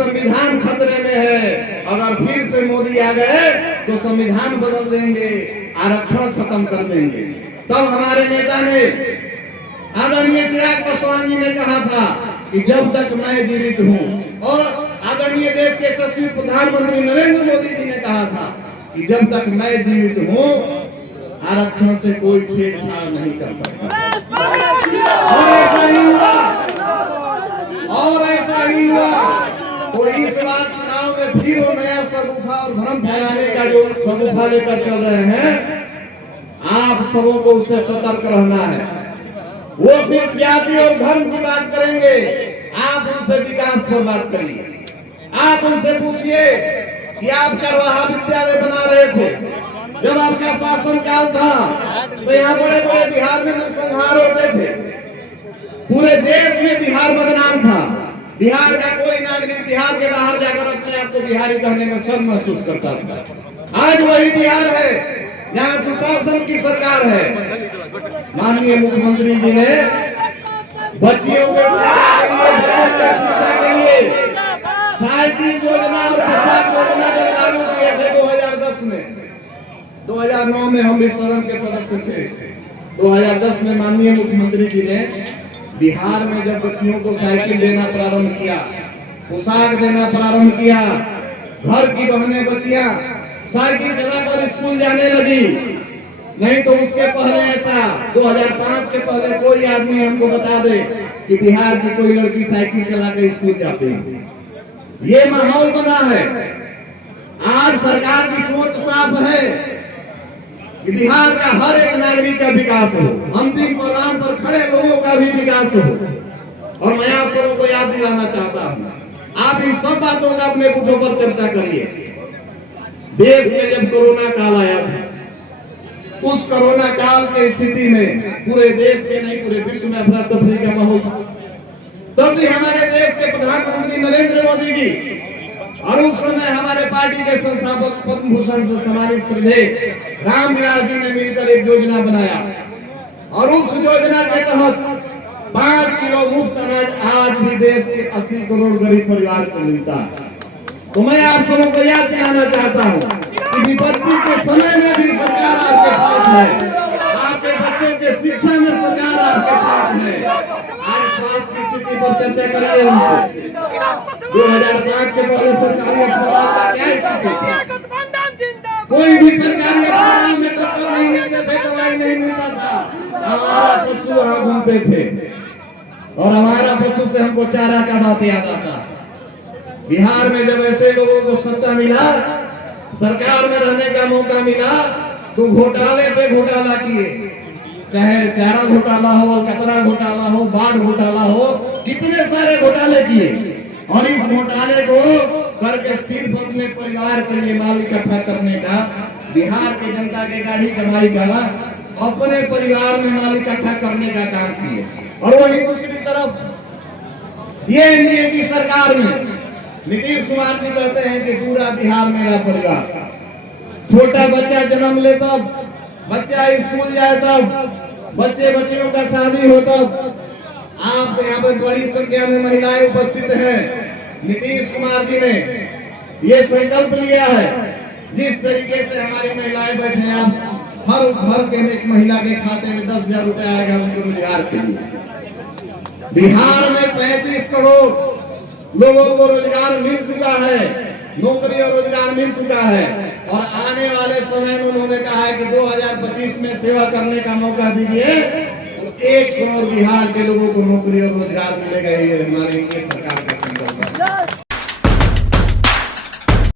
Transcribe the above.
संविधान खतरे में है। अगर फिर से मोदी आ गए तो संविधान बदल देंगे, आरक्षण खत्म कर देंगे। तब हमारे नेता ने, आदरणीय चिराग पासवान जी ने कहा था कि जब तक मैं जीवित हूँ, और आदरणीय देश के यशस्वी प्रधानमंत्री नरेंद्र मोदी जी ने कहा था कि जब तक मैं जीवित हूँ आरक्षण से कोई छेड़छाड़ नहीं कर सकता। और ऐसा ही हुआ, और ऐसा ही हुआ। तो इस बार चुनाव में फिर वो नया सगुफा और भ्रम फैलाने का जो सगुफा लेकर चल रहे हैं, आप सबों को उससे सतर्क रहना है। वो सिर्फ जाति और धर्म की बात करेंगे, आप उनसे विकास पर बात करिए। आप उनसे पूछिए कि आप चरवाहा विद्यालय बना रहे थे, जब आपका शासन काल था तो यहाँ बड़े बड़े बिहार में नरसंहार होते थे, पूरे देश में बिहार बदनाम था। बिहार का कोई नागरिक बिहार के बाहर जाकर अपने आप को बिहारी कहने में शर्म महसूस करता था। आज वही बिहार है जहाँ सुशासन की सरकार है। माननीय मुख्यमंत्री जी ने बच्चियों के शिक्षा के लिए, बच्चों के शिक्षा के लिए साइकिल योजना और पोशाक योजना जब लागू किए थे 2010 में, 2009 में हम इस सदन के सदस्य थे। 2010 में माननीय मुख्यमंत्री जी ने बिहार में जब बच्चियों को साइकिल देना प्रारंभ किया, पोशाक देना प्रारंभ किया, घर की बहनें बच्चियां साइकिल चलाकर स्कूल जाने लगी। नहीं तो उसके पहले ऐसा 2005 के पहले कोई आदमी हमको बता दे कि बिहार की कोई लड़की साइकिल चलाकर स्कूल जाती है। ये माहौल बना है। आज सरकार की सोच साफ है कि बिहार का हर एक नागरिक का विकास हो, अंतिम पदान पर खड़े लोगों का भी विकास हो। और मैं आप सबों को याद दिलाना चाहता हूँ, आप इन सब बातों का अपने बूथों पर चर्चा करिए। देश में जब कोरोना काल आया था, उस कोरोना काल की स्थिति में पूरे देश के नहीं पूरे विश्व में अफरा तफरी का माहौल था। तब भी हमारे देश के प्रधानमंत्री नरेंद्र मोदी जी और उस समय हमारे पार्टी के संस्थापक पद्म भूषण से सम्मानित श्री रामविलास जी ने मिलकर एक योजना बनाया, और उस योजना के तहत 5 किलो मुफ्त अनाज आज भी देश के 80 करोड़ गरीब परिवार को मिलता है। तो मैं आप सबों को याद दिलाना चाहता हूँ कि विपत्ति के समय में भी सरकार आपके साथ है। आपके बच्चों के शिक्षा में सरकार आपके साथ है। आज स्वास्थ्य की स्थिति पर चर्चा करिए उनसे। 2005 के पहले सरकारी अस्पताल का क्या स्थिति? कोई भी सरकारी अस्पताल में डॉक्टर नहीं मिलते थे, दवाई नहीं मिलता था। हमारा पशु वहाँ घूमते थे और हमारा पशु से हमको चारा का बात याद आता। बिहार में जब ऐसे लोगों को सत्ता मिला, सरकार में रहने का मौका मिला, तो घोटाले पे घोटाला किए। चाहे चारा घोटाला हो, कपड़ा घोटाला हो, बाढ़ घोटाला हो, कितने सारे घोटाले किए। और इस घोटाले को करके सिर्फ अपने परिवार के लिए माल इकट्ठा करने का, बिहार के जनता के गाड़ी कमाई का, अपने परिवार में माल इकट्ठा करने का काम किए। और वहीं दूसरी तरफ ये एनडीए की सरकार में नीतीश कुमार जी कहते हैं कि पूरा बिहार मेरा परिवार। छोटा बच्चा जन्म ले तब, बच्चा स्कूल जाए तब, बच्चे बच्चियों का शादी हो तब। आप यहाँ पर बड़ी संख्या में महिलाएं उपस्थित हैं। नीतीश कुमार जी ने ये संकल्प लिया है, जिस तरीके से हमारी महिलाएं बैठे हैं, आप हर घर के एक महिला के खाते में 10,000 रुपया आएगा उनके रोजगार के लिए। बिहार में 35 करोड़ लोगों को रोजगार मिल चुका है, नौकरी और रोजगार मिल चुका है। और आने वाले समय में उन्होंने कहा है कि 2025 में सेवा करने का मौका दीजिए, तो 1 करोड़ बिहार के लोगों को नौकरी और रोजगार मिलेगा। ये हमारे सरकार का संकल्प है।